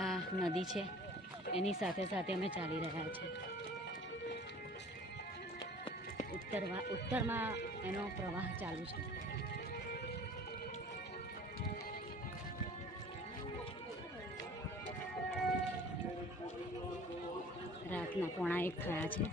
આ નદી છે એની સાથે સાથે અમે ચાલી રહ્યા છીએ ઉત્તરમાં ઉત્તરમાં એનો પ્રવાહ ચાલુ છે રાતના પોણા એક થયા છે